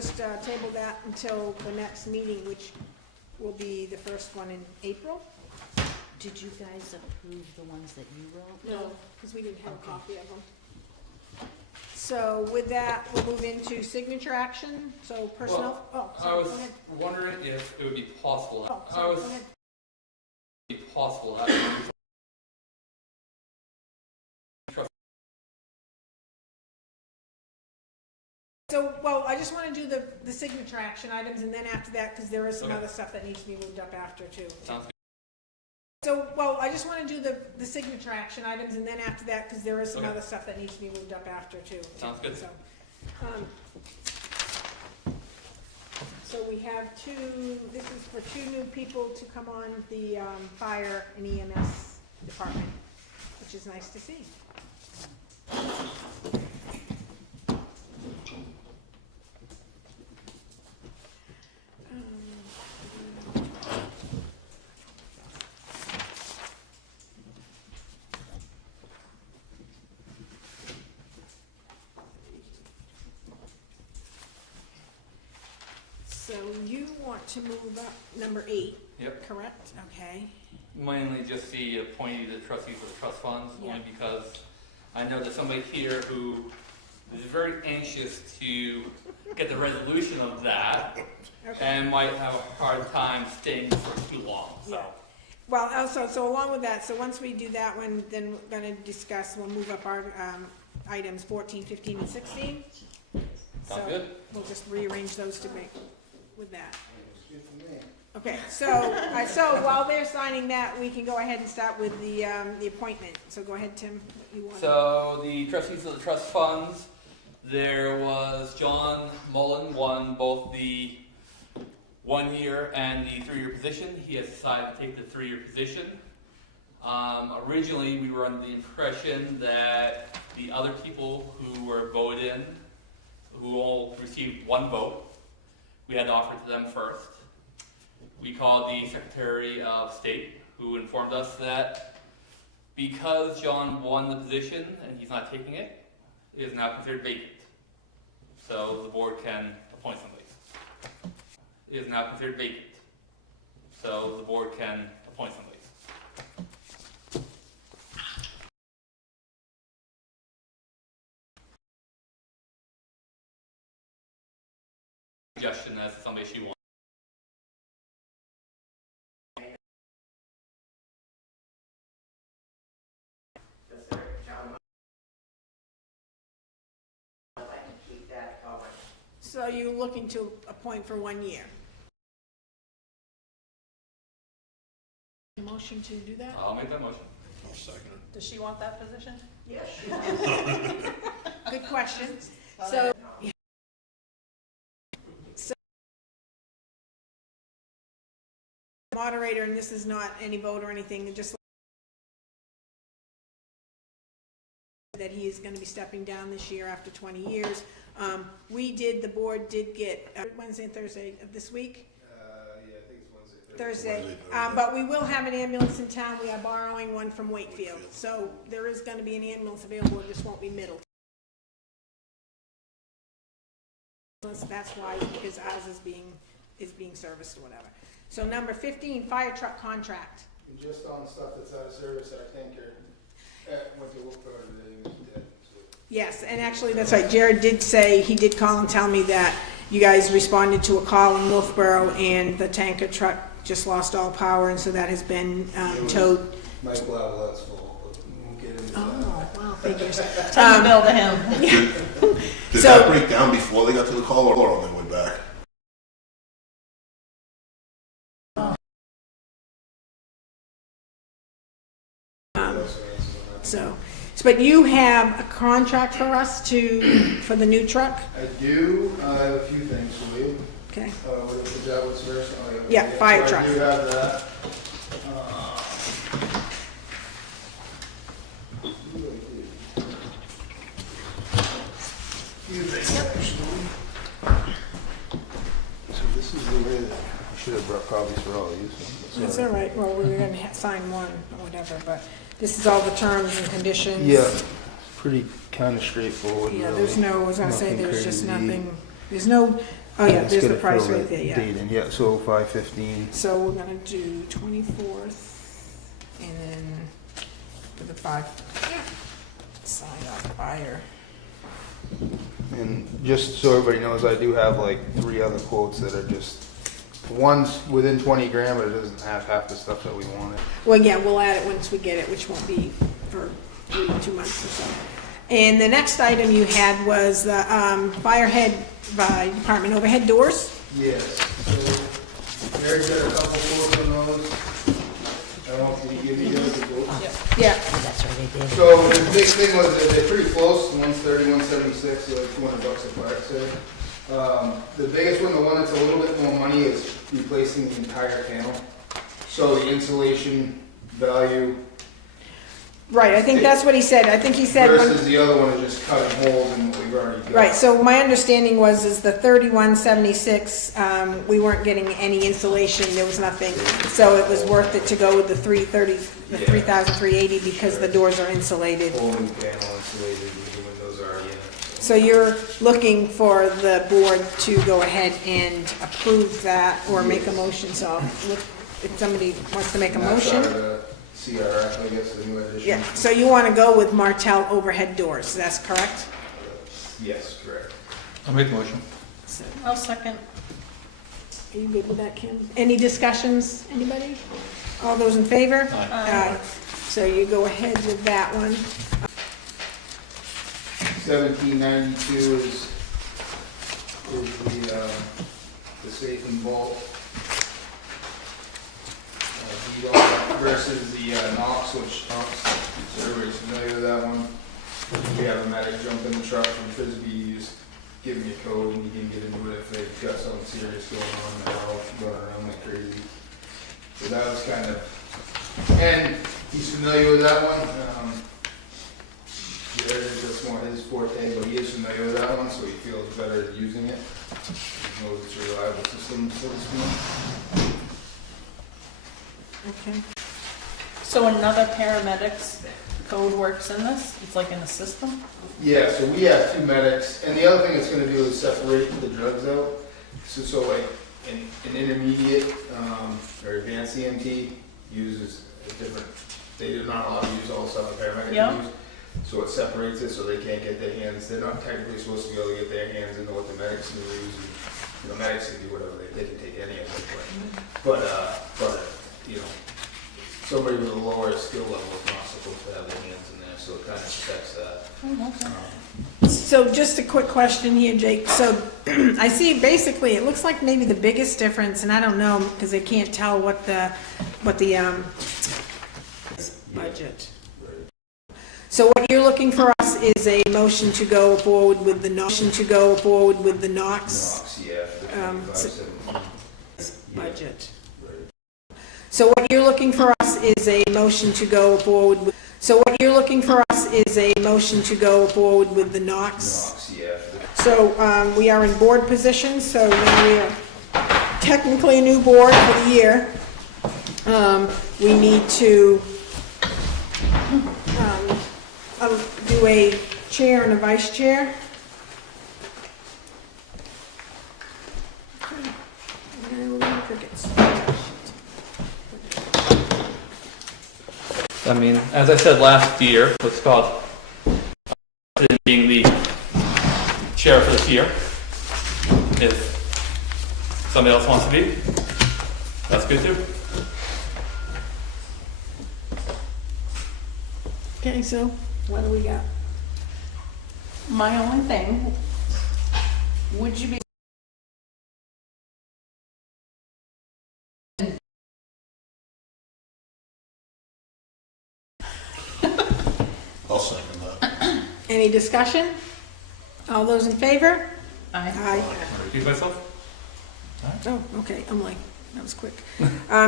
Just table that until the next meeting, which will be the first one in April. Did you guys approve the ones that you wrote? No, because we didn't have a copy of them. So with that, we'll move into signature action. So personnel. Well, sorry, I was go ahead. wondering if it would be possible. Oh, sorry, go ahead. So, well, I just want to do the signature action items, and then after that, because there is some Okay. other stuff that needs to be moved up after too. Sounds good. So, well, I just want to do the signature action items, and then after that, because there is some Okay. other stuff that needs to be moved up after too. Sounds good. So we have this is for two new people to come on the fire and EMS department, which is nice to see. So you want to move up number 8, Yep. correct? Okay. Mainly just the appointee to the trustees of the trust funds, Yeah. only because I know there's somebody here who is very anxious to get the resolution of that Okay. and might have a hard time staying for too long, so. Yeah. Well, also, so along with that, so once we do that one, then we're gonna discuss, we'll move up our items 14, 15, and 16. Sounds So good. we'll just rearrange those to make with that. Okay, so while they're signing that, we can go ahead and start with the appointment. So go ahead, Tim, what you want. So the trustees of the trust funds, there was John Mullen won both the 1-year and the 3-year position. He has decided to take the 3-year position. Originally, we were under the impression that the other people who were voted in, who all received 1 vote, we had to offer it to them first. We called the Secretary of State, who informed us that because John won the position and he's not taking it, it is now considered vacant. So the board can appoint somebody. It is now considered vacant. So the board can appoint somebody. Suggestion as to somebody she wants. So you're looking to appoint for 1 year? Motion to do that? I'll make that motion. I'll second it. Does she want that position? Yes. Good question. So, moderator, and this is not any vote or anything, just that he is going to be stepping down this year after 20 years. The board did get Wednesday and Thursday of this week. Yeah, I think it's Wednesday. Thursday, but we will have an ambulance in town. We are borrowing one from Wakefield, so there is going to be an ambulance available. It just won't be Middleton. That's why, because ours is being serviced or whatever. So number 15, fire truck contract. And just on stuff that's out of service, I think, went to look for today, it was dead. So. Yes, and actually, that's right. Jared did say, he did call and tell me that you guys responded to a call in Wolfboro, and the tanker truck just lost all power, and so that has been towed. My plow that's full, but we won't get into that. Oh, wow, figures. Send the bill to him. Did So- that break down before they got to the call or on their way back? So, but you have a contract for us for the new truck? I do, I have a few things for you. Okay. Is that what's first? Oh, Yeah, fire so truck. I do have that. Few things actually. So this is the way that, I should have brought copies for all these. That's all right. Well, we were going to sign one or whatever, but this is all the terms and conditions. Yeah, pretty kind of straightforward. Yeah, really. there's no, I was going to say, Nothing there's just crazy. nothing There's no, oh yeah, Let's there's get the it price for right the there, yeah. date in. Yeah, so 5/15. So we're gonna do 24th, and then for the 5, sign off prior. And just so everybody knows, I do have like 3 other quotes that are just, one's within 20 grand, but it doesn't have half the stuff that we wanted. Well, yeah, we'll add it once we get it, which won't be for 2 months or so. And the next item you had was the department overhead doors. Yes, so Mary's got a couple quotes on those. I don't know if you can give me those quotes. Yeah, That's what they did. So the big thing was that they're pretty close, one's 30, one's 76, so like $200 apart, so. The biggest one, the one that's a little bit more money, is replacing the entire panel. So the insulation value right, I think that's what he said. I think he said. versus the other one is just cutting holes in what we've already got. Right, so my understanding is the 3176, we weren't getting any insulation, there was nothing. So it was worth it to go with the 330, the Yeah. 3,380 because the doors are insulated. Whole new panel insulated, the windows are already in it. So you're looking for the board to go ahead and approve that or make a motion, so if somebody wants to make a And that's motion. out of the CRF, I guess, the new edition. Yeah, so you want to go with Martel overhead doors, that's correct? Yes, correct. I'll make the motion. So, I'll second. are you good with that, Kim? Any discussions, anybody? All those in favor? Aye. So you go ahead with that one. 1792 is the safe and vault deal versus the Knox, which Knox, so everybody's familiar with that one. We have a medic jump in the truck from Frisbee, you just give me a code and you can get into it if they've got something serious going on, and they're all going around like crazy. So that was kind of, and he's familiar with that one. That's more his forte, but he is familiar with that one, so he feels better using it. He knows it's a reliable system, so to speak. Okay. So another paramedics code works in this? It's like in the system? Yeah, so we have 2 medics, and the other thing it's gonna do is separate the drugs out. So like an intermediate, or advanced EMT uses a different, they are not allowed to use all the stuff a paramedic Yeah. can use. So it separates it so they can't get their hands, they're not technically supposed to be able to get their hands into what the medics can use. And, medics can do whatever, they can take any of it, but, you know, somebody with a lower skill level is not supposed to have their hands in there, so it kind of protects that. So just a quick question here, Jake. So I see basically, it looks like maybe the biggest difference, and I don't know, because I can't tell what the budget. So what you're looking for us is a motion to go forward with the Knox, Knox, yeah, for the Um, 25-17. budget. Right. So what you're looking for us is a motion to go forward with, the Knox. Knox, yeah. So we are in board positions, so now we are technically a new board for the year. We need to do a chair and a vice chair. Okay. And we're gonna crickets. I mean, as I said last year with Scott, being the chair for this year, if somebody else wants to be, that's good too. Okay, so what do we got? My only thing, would you be I'll second that. Any discussion? All those in favor? Aye. Aye. Excuse myself? Oh, okay, I'm like, that was quick.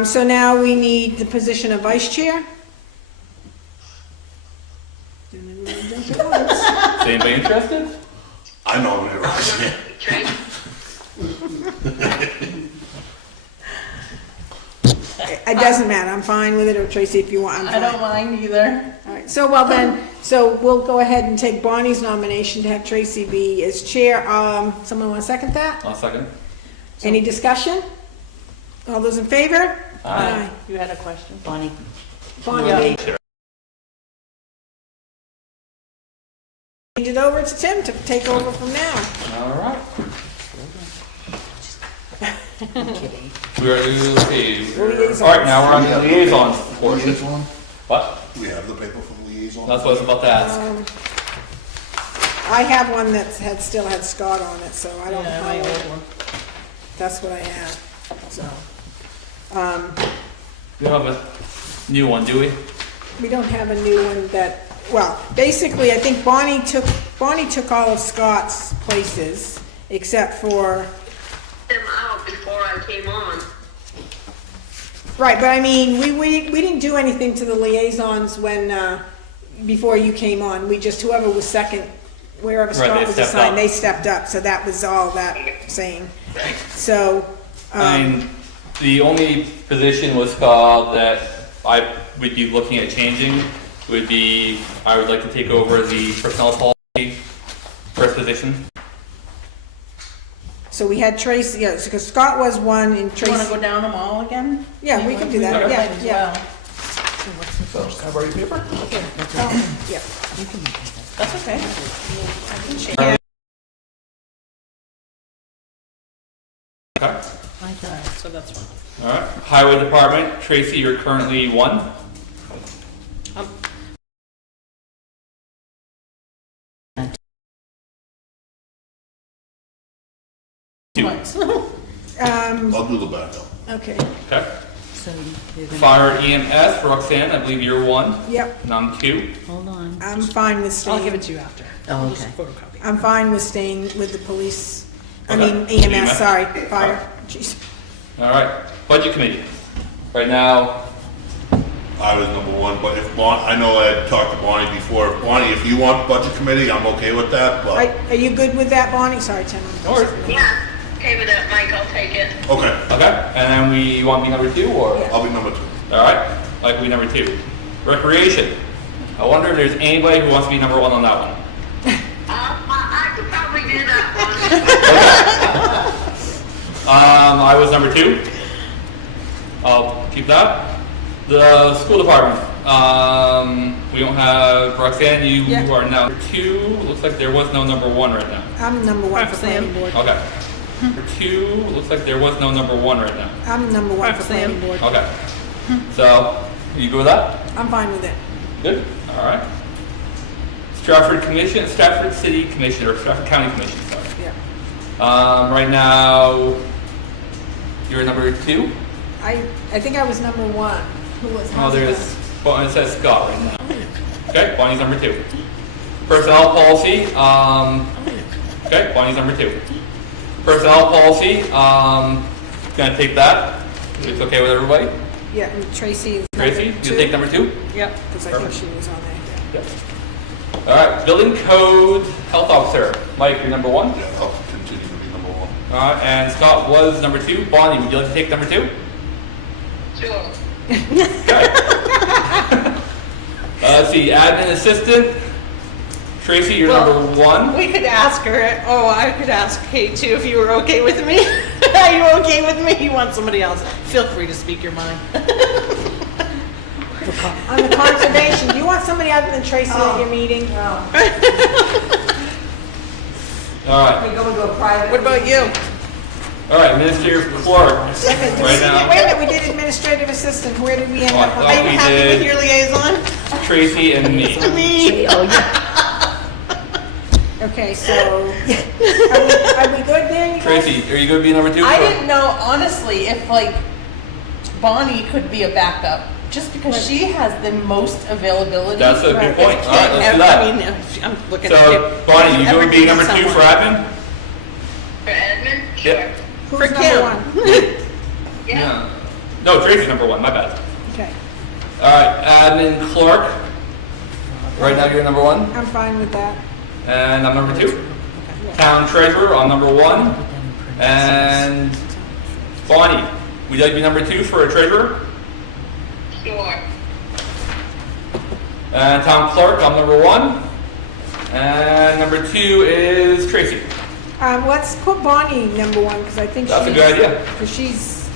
So now we need the position of vice chair. Is anybody interested? I nominate Roger. It doesn't matter, I'm fine with it, or Tracy, if you want, I'm I fine. don't mind either. All right, So, well then, so we'll go ahead and take Bonnie's nomination to have Tracy be as chair. Someone want to second that? I'll second. Any discussion? All those in favor? Aye. You had a question? Bonnie, Bonnie, Yeah. change it over to Tim to take over from now. All right. kidding. We're, okay. Liaisons. All right, now we're on the liaison portion. Liaison? What? We have the paper for the liaison? That's what I was about to ask. I have one that still had Scott on it, so I don't Yeah, my know. old one. That's what I have, so. We don't have a new one, do we? We don't have a new one that, well, basically, I think Bonnie took all of Scott's places, except for, them out before I came on. right, but I mean, we didn't do anything to the liaisons when, before you came on. We just, whoever was second, wherever Right, Scott they was stepped assigned, up. they stepped up, so that was all that saying. So, I mean, the only position was called that I would be looking at changing would be, I would like to take over the personnel policy first position. so we had Tracy, yeah, because Scott was one and Do you Tracy. wanna go down them all again? Yeah, we can do that, Okay. yeah, Might as yeah. well. So, can I borrow your paper? Oh, yeah. That's okay. Okay. Alright, so that's one. All right. Highway Department, Tracy, you're currently one. Two. Months. I'll do the backup. Okay, Okay. So you're gonna, Fire EMS, Roxanne, I believe you're one, yep, and I'm two. hold on. I'm fine with I'll give staying, it to you after. Oh, okay. Photocopy. I'm fine with staying with the police, I Okay. mean EMS. EMS, sorry, fire, jeez. All right. Budget Committee. Right now, I was number one, but if I know I had talked to Bonnie before. Bonnie, if you want budget committee, I'm okay with that, but, Are you good with that, Bonnie? Sorry, Tim. no worries. Yeah, okay with that, Mike, I'll take it. okay, Okay. And then you want me number two, or? Yeah. I'll be number two. All right. Like we number two. Recreation. I wonder if there's anybody who wants to be number one on that one. I could probably do that I was number two. I'll keep that. The school department. We don't have Roxanne. You Yeah. are now two. Looks like there was no number one right now. I'm number one for Roxanne. planning board. Okay. Number two. Looks like there was no number one right now. I'm number one for Roxanne. planning board. Okay. So, you go with that? I'm fine with it. Good. All right. Stratford City Commission, or Stratford County Commission, sorry. Yeah. Right now, you're number two? I think I was number one. Who was? Oh, there's, well, it says Scott right now. Okay, Bonnie's number two. Personnel policy, okay, Bonnie's number two. Personnel policy, gonna take that. If it's okay with everybody. Yeah, and Tracy is Tracy, number you two. take number two? Yep. Because I think Perfect. she was on there. Yep. All right, building code health officer. Mike, you're number one. Yeah, I'll continue to be number one. And Scott was number two. Bonnie, would you like to take number two? one. Sure. Okay. Let's see, admin assistant. Tracy, you're Well, number one. We could ask her, I could ask Kate too if you were okay with me. Are you okay with me? You want somebody else? Feel free to speak your mind. On the conservation, do you want somebody other than Tracy at your meeting? All right. We go into a private. What about you? All right, administrative clerk. Wait Right a now, minute, we did administrative assistant. Where did we end up? Oh, Are you we happy did. with your liaison? Tracy and me. Me. Oh, yeah. Okay, so, are we good there, you guys? Tracy, are you going to be number two? I didn't know, honestly, if like Bonnie could be a backup, just because she has the most availability. That's a Right. good point. All right, let's do I that. mean, I'm looking at So, you. Bonnie, you Ever going to be need number two someone. for admin? For admin? Sure. Yep. Who's For number Kim. one? Yeah. No, Tracy's number one. My bad. Okay, All right, admin clerk. Right now, you're number one, I'm fine with that. and I'm number two. Town treasurer, I'm number one, and Bonnie, would you like to be number two for a treasurer? Sure. And town clerk, I'm number 1. And number 2 is Tracy. Let's put Bonnie number 1, because I think That's a good idea. because she's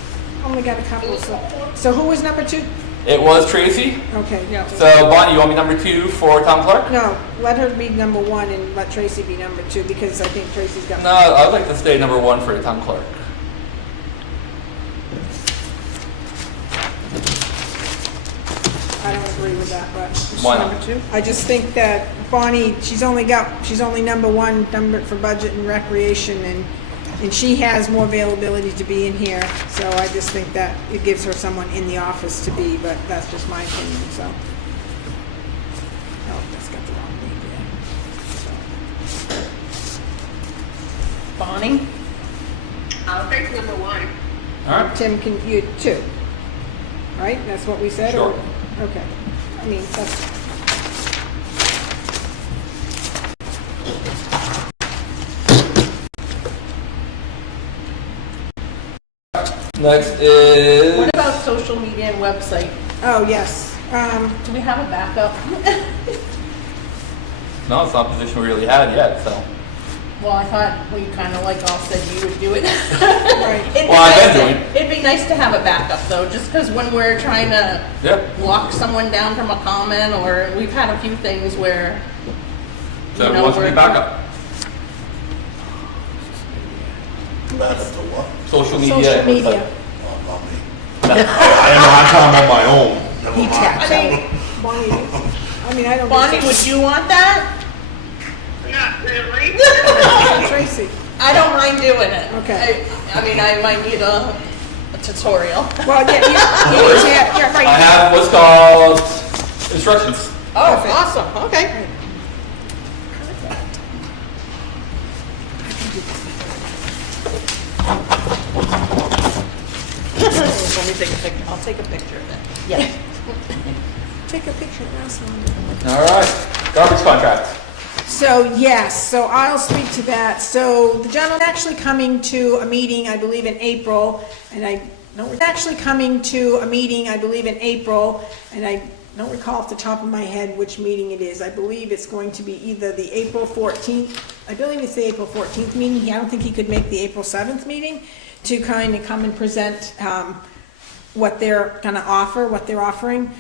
only got a couple, so who was number 2? It was Tracy. Okay, So Bonnie, you want me number 2 for town clerk? no, let her be number 1 and let Tracy be number 2, because I think Tracy's got. No, I'd like to stay number 1 for the town clerk. I don't agree with that, but. Why not? Number 2? I just think that Bonnie, she's only number 1 number for budget and recreation, and she has more availability to be in here, so I just think that it gives her someone in the office to be, but that's just my opinion, so. Oh, that's got the wrong name there. So, Bonnie? I'll take number 1. All right. Tim, you 2, right? That's what we said? or- Sure. Okay, I mean, that's, Next is. What about social media and website? oh, yes, Do we have a backup? No, it's not a position we really had yet, so. Well, I thought we kind of like all said you would do it. right. It'd be Well, I've nice been to- doing It'd be nice to have a backup though, just because when we're trying to Yep. lock someone down from a comment, or we've had a few things where, So you know, who wants to be we're- backup? Back up to what? Social media. Social and media. Oh, not me. I'm on my own. Never mind. I mean, Bonnie, I mean, I don't. Bonnie, would you want that? Not really. Tracy. I don't mind doing it. Okay. I mean, I might need a tutorial. Well, yeah, right. I have what's called instructions. Oh, Perfect. awesome, okay. Let me take a picture. I'll take a picture of it. Yes. Take a picture of last one. All right. Garbage contract. So, yes, so I'll speak to that. So the gentleman actually coming to a meeting, I believe in April, and I don't recall off the top of my head which meeting it is. I believe it's going to be either the April 14th, I believe it's the April 14th meeting. I don't think he could make the April 7th meeting to kind of come and present what they're gonna offer, what they're offering.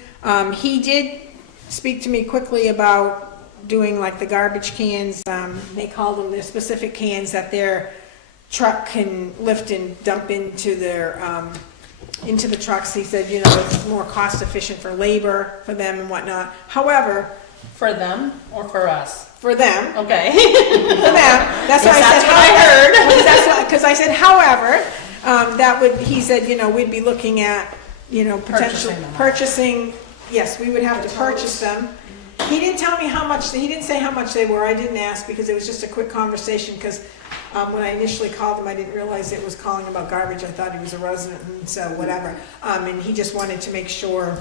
He did speak to me quickly about doing like the garbage cans, they call them their specific cans that their truck can lift and dump into into the trucks. He said, you know, it's more cost efficient for labor for them and whatnot. However, For them or for us? for them, Okay. for them, that's why I That's said. what I heard. Because I said, however, that would, he said, you know, we'd be looking at, you know, potentially Purchasing them. purchasing, yes, we would have to purchase them. He didn't tell me how much, he didn't say how much they were, I didn't ask because it was just a quick conversation, because when I initially called him, I didn't realize it was calling about garbage, I thought he was a resident, and so whatever. And he just wanted to make sure,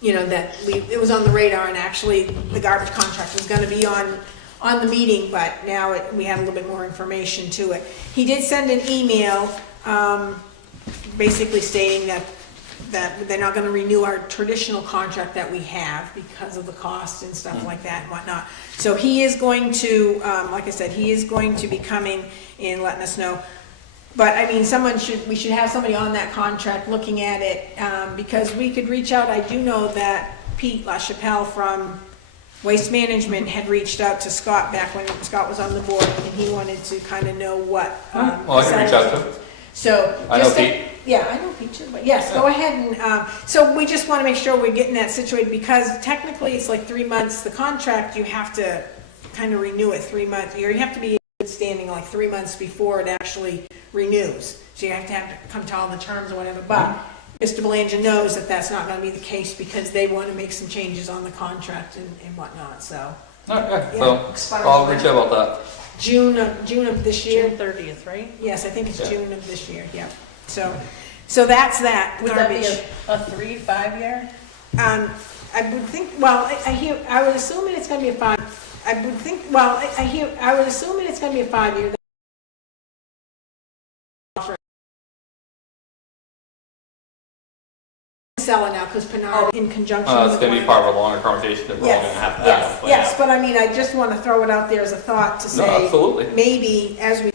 you know, that it was on the radar, and actually, the garbage contract was gonna be on the meeting, but now we had a little bit more information to it. He did send an email, basically stating that they're not gonna renew our traditional contract that we have because of the cost and stuff like that and whatnot. So he is going to, like I said, he is going to be coming and letting us know. But I mean, we should have somebody on that contract looking at it, because we could reach out. I do know that Pete LaChapelle from Waste Management had reached out to Scott back when Scott was on the board, and he wanted to kind of know what. Well, I can reach out to him. So. I know just to- Pete. Yeah, I know Pete too, but yes, go ahead and, so we just want to make sure we're getting that situated, because technically it's like 3 months. The contract, you have to kind of renew it 3 months, or you have to be in good standing like 3 months before it actually renews. So you have to come to all the terms or whatever, but Mr. Belanger knows that that's not going to be the case, because they want to make some changes on the contract and whatnot, so. Okay, Yeah, so expires I'll when? reach out about that. June of this year. June 30th, right? Yes, I think it's Yeah. June of this year, yeah. So that's that, Would that be garbage. a 3-5 year? I would think, well, I would assume it's gonna be a 5, I would think, well, I would assume it's gonna be a 5-year. Selling now, because Pinard in conjunction with. It's gonna be one- part of a longer conversation that we're all gonna have to have. Yes, but yes, yeah. but I mean, I just want to throw it out there as a thought to No, say, absolutely. maybe as we.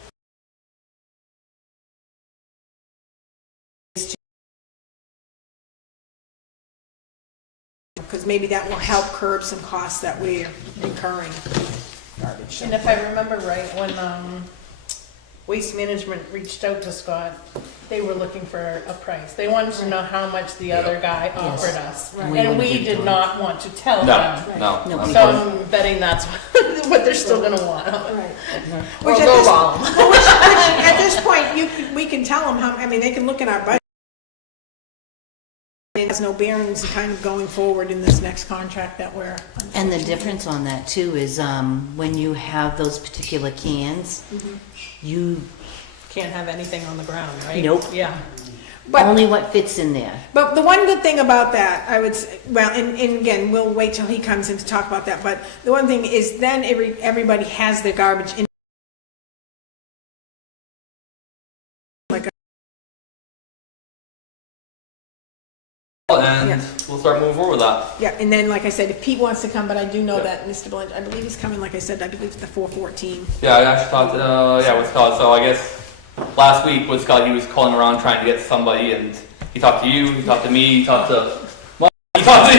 Because maybe that will help curb some costs that we're incurring. Garbage. And if I remember right, when Waste Management reached out to Scott, they were looking for a price. They wanted to know how much the other guy offered us. Right. And We we wouldn't did give not want to tell No, them. no. No, I'm we So sorry. I'm betting that's what they're still gonna want. Right. Or Which at go this- bomb. which at this point, we can tell them how, I mean, they can look at our budget. It has no bearings kind of going forward in this next contract that we're. And the difference on that too is, when you have those particular cans, you, Can't have anything on the ground, right? Nope. Yeah. But, only what fits in there. but the one good thing about that, I would say, well, and again, we'll wait till he comes in to talk about that, but the one thing is then everybody has their garbage in. And Yeah. we'll start moving forward with that. Yeah, and then, like I said, if Pete wants to come, but I do know Yeah. that Mr. Blanch, I believe he's coming, like I said, I believe it's the 414. Yeah, I actually talked with Scott. So I guess last week with Scott, he was calling around trying to get somebody, and he talked to you, he talked to me, he talked to Mike, he talked to